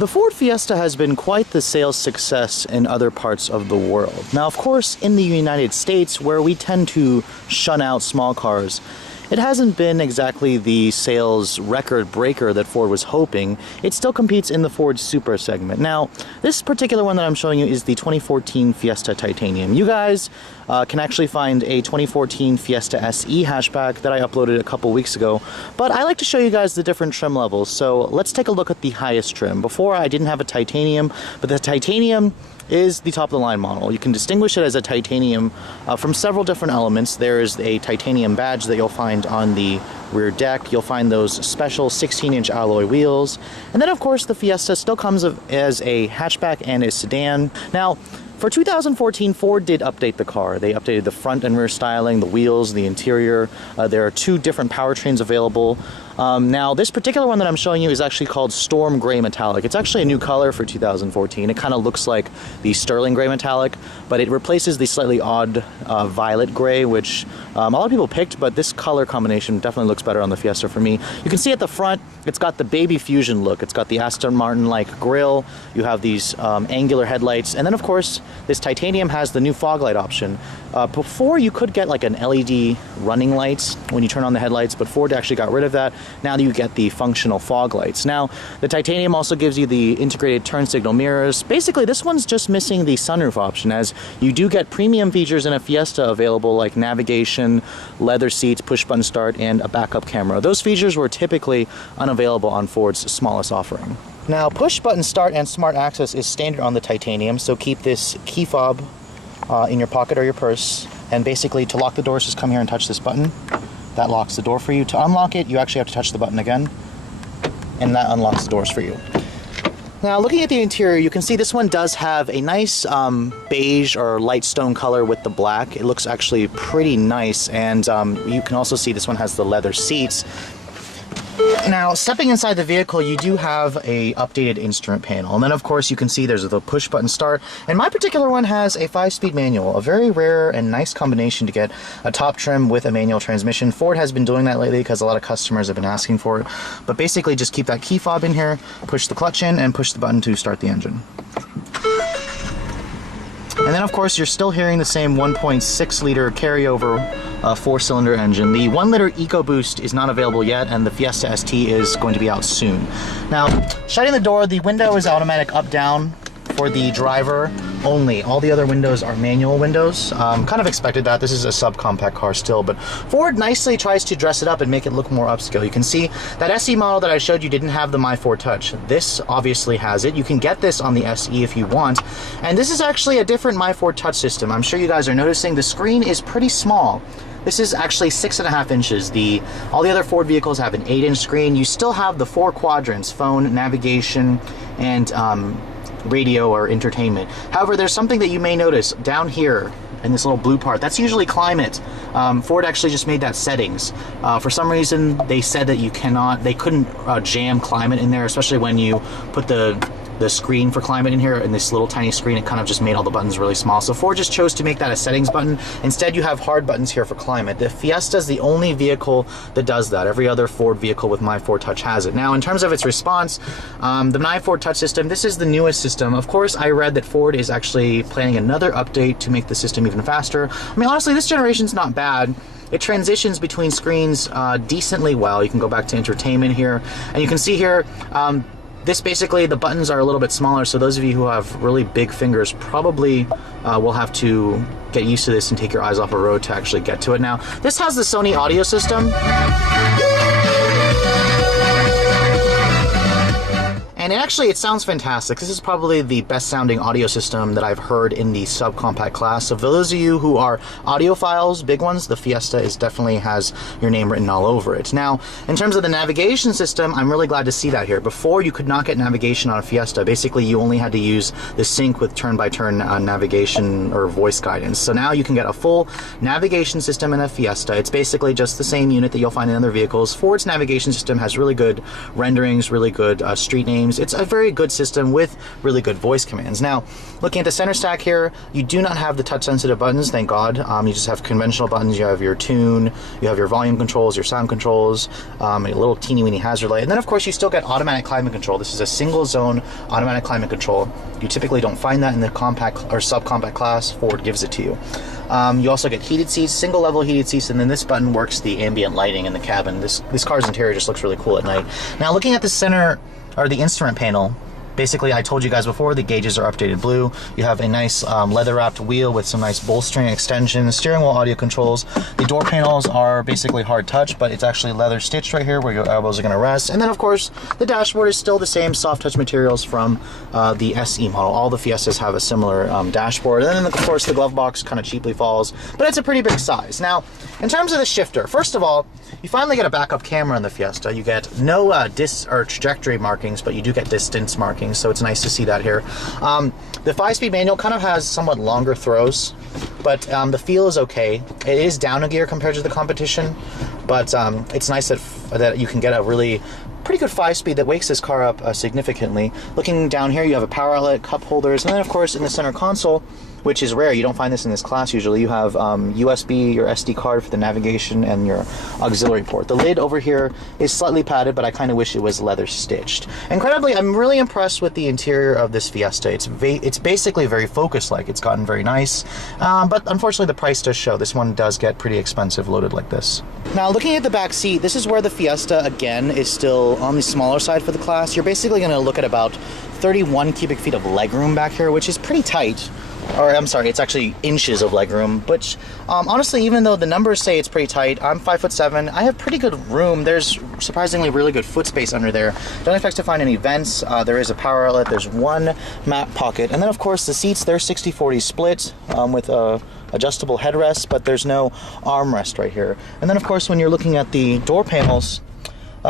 The Ford Fiesta has been quite the sales success in other parts of the world. Now, of course, in the United States, where we tend to shun out small cars, it hasn't been exactly the sales record breaker that Ford was hoping. It still competes in the Ford Super segment. Now, this particular one that I'm showing you is the 2014 Fiesta Titanium. You guys can actually find a 2014 Fiesta SE hatchback that I uploaded a couple weeks ago, but I like to show you guys the different trim levels. So let's take a look at the highest trim. Before, I didn't have a titanium, but the titanium is the top of the line model. You can distinguish it as a titanium from several different elements. There is a titanium badge that you'll find on the rear deck. You'll find those special 16-inch alloy wheels. And then of course the Fiesta still comes as a hatchback and a sedan. Now, for 2014, Ford did update the car. They updated the front and rear styling, the wheels, the interior. There are two different powertrains available. Now, this particular one that I'm showing you is actually called Storm Gray Metallic. It's actually a new color for 2014. It kind of looks like the Sterling Gray Metallic, but it replaces the slightly odd violet gray, which a lot of people picked, but this color combination definitely looks better on the Fiesta for me. You can see at the front, it's got the baby fusion look. It's got the Aston Martin-like grille. You have these angular headlights, and then of course, this titanium has the new fog light option. Before, you could get like an LED running lights when you turn on the headlights, but Ford actually got rid of that. Now you get the functional fog lights. Now, the titanium also gives you the integrated turn signal mirrors. Basically, this one's just missing the sunroof option, as you do get premium features in a Fiesta available, like navigation, leather seats, push-button start, and a backup camera. Those features were typically unavailable on Ford's smallest offering. Now, push-button start and smart access is standard on the titanium, so keep this key fob in your pocket or your purse. And basically, to lock the doors, just come here and touch this button. That locks the door for you. To unlock it, you actually have to touch the button again, and that unlocks the doors for you. Now, looking at the interior, you can see this one does have a nice beige or light stone color with the black. It looks actually pretty nice, and you can also see this one has the leather seats. Now, stepping inside the vehicle, you do have a updated instrument panel, and then of course you can see there's the push button start, and my particular one has a 5-speed manual, a very rare and nice combination to get a top trim with a manual transmission. Ford has been doing that lately because a lot of customers have been asking for it, but basically just keep that key fob in here, push the clutch in, and push the button to start the engine. And then of course you're still hearing the same 1.6 liter carryover 4-cylinder engine. The 1 liter EcoBoost is not available yet, and the Fiesta ST is going to be out soon. Now, shutting the door, the window is automatic up-down for the driver only. All the other windows are manual windows. Kind of expected that. This is a subcompact car still, but Ford nicely tries to dress it up and make it look more upscale. You can see that SE model that I showed you didn't have the My Ford Touch. This obviously has it. You can get this on the SE if you want, and this is actually a different My Ford Touch system. I'm sure you guys are noticing the screen is pretty small. This is actually 6.5 inches. All the other Ford vehicles have an 8-inch screen. You still have the 4 quadrants: phone, navigation, and radio or entertainment. However, there's something that you may notice down here in this little blue part. That's usually climate. Ford actually just made that settings. For some reason, they said that they couldn't jam climate in there, especially when you put the screen for climate in here. In this little tiny screen, it kind of just made all the buttons really small. So Ford just chose to make that a settings button. Instead, you have hard buttons here for climate. The Fiesta is the only vehicle that does that. Every other Ford vehicle with My Ford Touch has it. Now, in terms of its response, the My Ford Touch system, this is the newest system. Of course, I read that Ford is actually planning another update to make the system even faster. I mean, honestly, this generation's not bad. It transitions between screens decently well. You can go back to entertainment here, and you can see here, this basically, the buttons are a little bit smaller, so those of you who have really big fingers probably will have to get used to this and take your eyes off the road to actually get to it. Now, this has the Sony audio system. And actually, it sounds fantastic. This is probably the best sounding audio system that I've heard in the subcompact class. So for those of you who are audiophiles, big ones, the Fiesta definitely has your name written all over it. Now, in terms of the navigation system, I'm really glad to see that here. Before, you could not get navigation on a Fiesta. Basically, you only had to use the sync with turn-by-turn navigation or voice guidance. So now you can get a full navigation system in a Fiesta. It's basically just the same unit that you'll find in other vehicles. Ford's navigation system has really good renderings, really good street names, games. It's a very good system with really good voice commands. Now, looking at the center stack here, you do not have the touch-sensitive buttons, thank God. You just have conventional buttons. You have your tune, you have your volume controls, your sound controls, a little teeny-weeny hazard light, and then of course you still get automatic climate control. This is a single-zone automatic climate control. You typically don't find that in the compact or subcompact class. Ford gives it to you. You also get heated seats, single-level heated seats, and then this button works the ambient lighting in the cabin. This car's interior just looks really cool at night. Now, looking at the center, or the instrument panel, basically, I told you guys before, the gauges are updated blue. You have a nice leather-wrapped wheel with some nice bolstering extensions, steering wheel audio controls. The door panels are basically hard touch, but it's actually leather stitched right here where your elbows are going to rest. And then, of course, the dashboard is still the same soft touch materials from the SE model. All the Fiestas have a similar dashboard. And then, of course, the glove box kind of cheaply falls, but it's a pretty big size. Now, in terms of the shifter, first of all, you finally get a backup camera in the Fiesta. You get no or trajectory markings, but you do get distance markings, so it's nice to see that here. The 5-speed manual kind of has somewhat longer throws, but the feel is okay. It is down a gear compared to the competition, but it's nice that you can get a really pretty good 5-speed that wakes this car up significantly. Looking down here, you have a power outlet, cup holders, and then of course in the center console, which is rare, you don't find this in this class usually, you have USB, your SD card for the navigation, and your auxiliary port. The lid over here is slightly padded, but I kind of wish it was leather stitched. Incredibly, I'm really impressed with the interior of this Fiesta. It's basically very Focus-like. It's gotten very nice, but unfortunately the price does show. This one does get pretty expensive loaded like this. Now, looking at the back seat, this is where the Fiesta, again, is still on the smaller side for the class. You're basically going to look at about 31 cubic feet of legroom back here, which is pretty tight. Or I'm sorry, it's actually inches of legroom, which honestly, even though the numbers say it's pretty tight, I'm 5'7", I have pretty good room. There's surprisingly really good foot space under there. Don't expect to find any vents. There is a power outlet, there's one mat pocket, and then of course the seats, they're 60-40 split with a adjustable headrest, but there's no armrest right here. And then of course when you're looking at the door panels,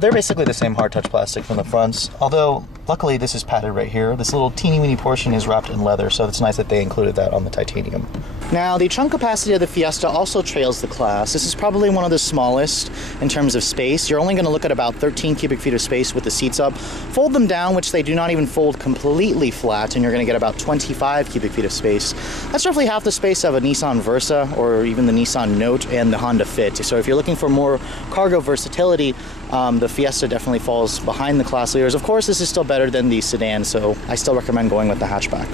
they're basically the same hard touch plastic from the fronts, although luckily this is padded right here. This little teeny weeny portion is wrapped in leather, so it's nice that they included that on the titanium. Now, the trunk capacity of the Fiesta also trails the class. This is probably one of the smallest in terms of space. You're only going to look at about 13 cubic feet of space with the seats up. Fold them down, which they do not even fold completely flat, and you're going to get about 25 cubic feet of space. That's roughly half the space of a Nissan Versa or even the Nissan Note and the Honda Fit. So if you're looking for more cargo versatility, the Fiesta definitely falls behind the class leaders. Of course, this is still better than the sedan, so I still recommend going with the hatchback.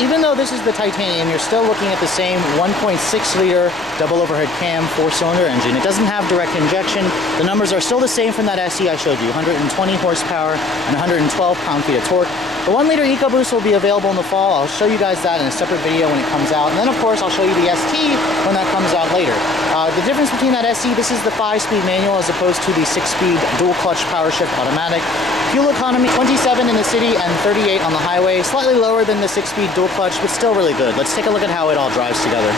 Even though this is the titanium, you're still looking at the same 1.6-liter double overhead cam 4-cylinder engine. It doesn't have direct injection. The numbers are still the same from that SE I showed you, 120 horsepower and 112 pound-feet of torque. The 1-liter EcoBoost will be available in the fall. I'll show you guys that in a separate video when it comes out. And then, of course, I'll show you the ST when that comes out later. The difference between that SE, this is the 5-speed manual as opposed to the 6-speed dual-clutch PowerShift automatic. Fuel economy, 27 in the city and 38 on the highway. Slightly lower than the 6-speed dual-clutch, but still really good. Let's take a look at how it all drives together.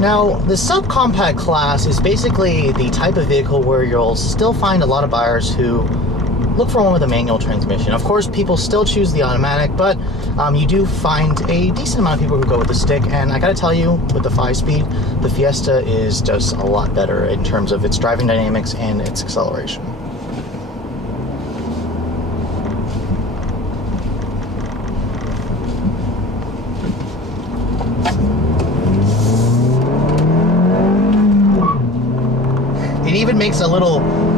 Now, the subcompact class is basically the type of vehicle where you'll still find a lot of buyers who look for one with a manual transmission. Of course, people still choose the automatic, but you do find a decent amount of people who go with the stick, and I gotta tell you, with the 5-speed, the Fiesta is just a lot better in terms of its driving dynamics and its acceleration. It even makes a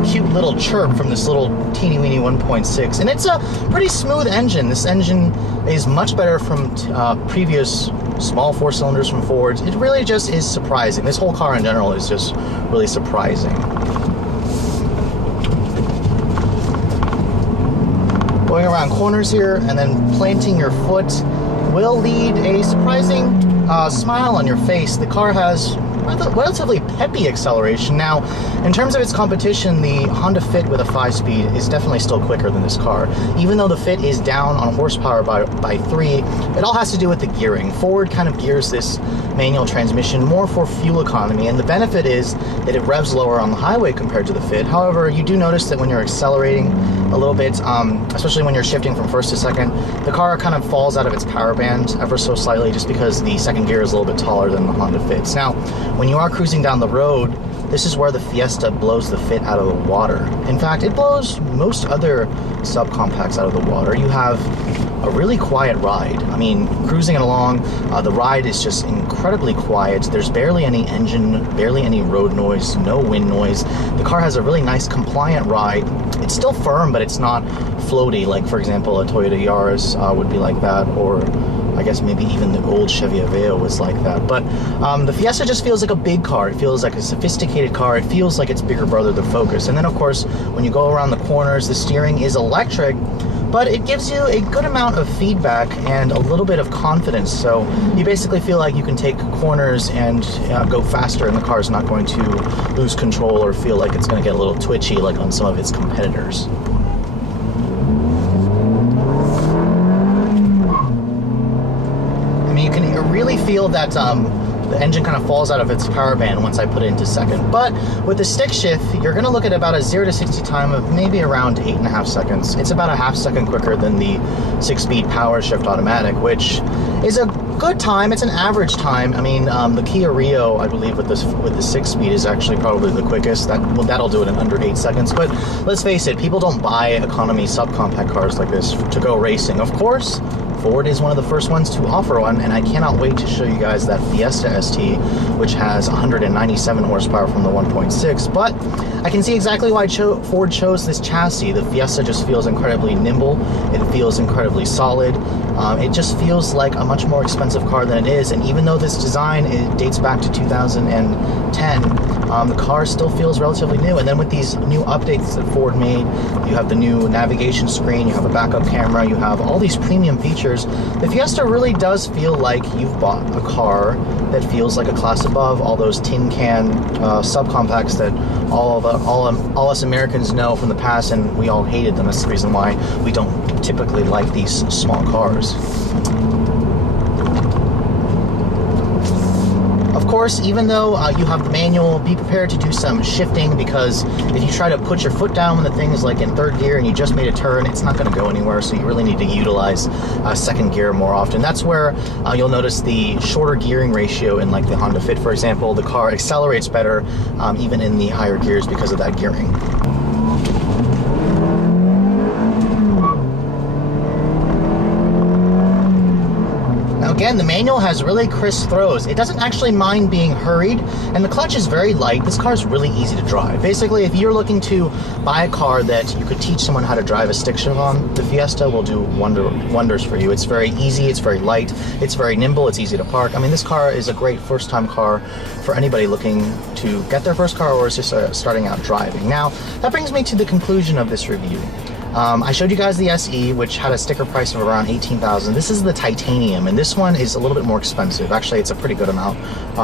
cute little chirp from this little teeny weeny 1.6, and it's a pretty smooth engine. This engine is much better from previous small 4-cylinders from Ford. It really just is surprising. This whole car in general is just really surprising. Going around corners here and then planting your foot will lead a surprising smile on your face. The car has relatively peppy acceleration. Now, in terms of its competition, the Honda Fit with a 5-speed is definitely still quicker than this car. Even though the Fit is down on horsepower by 3, it all has to do with the gearing. Ford kind of gears this manual transmission more for fuel economy, and the benefit is that it revs lower on the highway compared to the Fit. However, you do notice that when you're accelerating a little bit, especially when you're shifting from first to second, the car kind of falls out of its power band ever so slightly just because the second gear is a little bit taller than the Honda Fits. Now, when you are cruising down the road, this is where the Fiesta blows the Fit out of the water. In fact, it blows most other subcompacts out of the water. You have a really quiet ride. I mean, cruising along, the ride is just incredibly quiet. There's barely any engine, barely any road noise, no wind noise. The car has a really nice compliant ride. It's still firm, but it's not floaty, like for example a Toyota Yaris would be like that, or I guess maybe even the old Chevy Aveo was like that. But the Fiesta just feels like a big car. It feels like a sophisticated car. It feels like its bigger brother, the Focus. And then of course, when you go around the corners, the steering is electric, but it gives you a good amount of feedback and a little bit of confidence. So you basically feel like you can take corners and go faster, and the car's not going to lose control or feel like it's going to get a little twitchy like on some of its competitors. I mean, you can really feel that the engine kind of falls out of its power band once I put it into second. But with the stick shift, you're going to look at about a 0 to 60 time of maybe around 8.5 seconds. It's about a half second quicker than the 6-speed PowerShift automatic, which is a good time. It's an average time. I mean, the Kia Rio, I believe, with the 6-speed is actually probably the quickest. That'll do it in under 8 seconds. But let's face it, people don't buy economy subcompact cars like this to go racing. Of course, Ford is one of the first ones to offer one, and I cannot wait to show you guys that Fiesta ST, which has 197 horsepower from the 1.6. But I can see exactly why Ford chose this chassis. The Fiesta just feels incredibly nimble. It feels incredibly solid. It just feels like a much more expensive car than it is, and even though this design dates back to 2010, the car still feels relatively new. And then with these new updates that Ford made, you have the new navigation screen, you have a backup camera, you have all these premium features. The Fiesta really does feel like you've bought a car that feels like a class above all those tin can subcompacts that all us Americans know from the past, and we all hated them. That's the reason why we don't typically like these small cars. Of course, even though you have the manual, be prepared to do some shifting, because if you try to put your foot down when the thing is like in third gear and you just made a turn, it's not going to go anywhere. So you really need to utilize second gear more often. That's where you'll notice the shorter gearing ratio in like the Honda Fit, for example. The car accelerates better even in the higher gears because of that gearing. Again, the manual has really crisp throws. It doesn't actually mind being hurried, and the clutch is very light. This car is really easy to drive. Basically, if you're looking to buy a car that you could teach someone how to drive a stick shift on, the Fiesta will do wonders for you. It's very easy, it's very light, it's very nimble, it's easy to park. I mean, this car is a great first-time car for anybody looking to get their first car or is just starting out driving. Now, that brings me to the conclusion of this review. I showed you guys the SE, which had a sticker price of around $18,000. This is the titanium, and this one is a little bit more expensive. Actually, it's a pretty good amount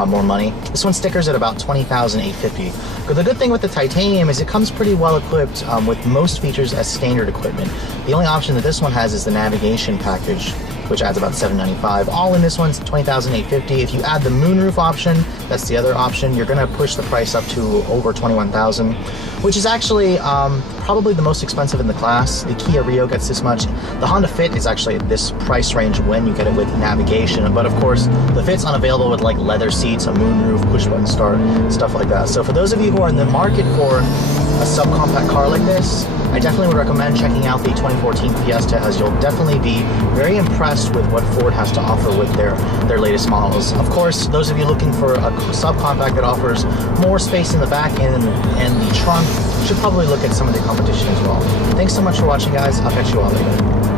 more money. This one stickers at about $20,850. But the good thing with the titanium is it comes pretty well equipped with most features as standard equipment. The only option that this one has is the navigation package, which adds about $795. All in this one's $20,850. If you add the moonroof option, that's the other option, you're gonna push the price up to over $21,000, which is actually probably the most expensive in the class. The Kia Rio gets this much. The Honda Fit is actually at this price range when you get it with navigation, but of course, the Fit's unavailable with like leather seats, a moonroof, push button start, stuff like that. So for those of you who are in the market for a subcompact car like this, I definitely would recommend checking out the 2014 Fiesta, as you'll definitely be very impressed with what Ford has to offer with their latest models. Of course, those of you looking for a subcompact that offers more space in the back end and the trunk should probably look at some of the competition as well. Thanks so much for watching, guys. I'll catch you all later.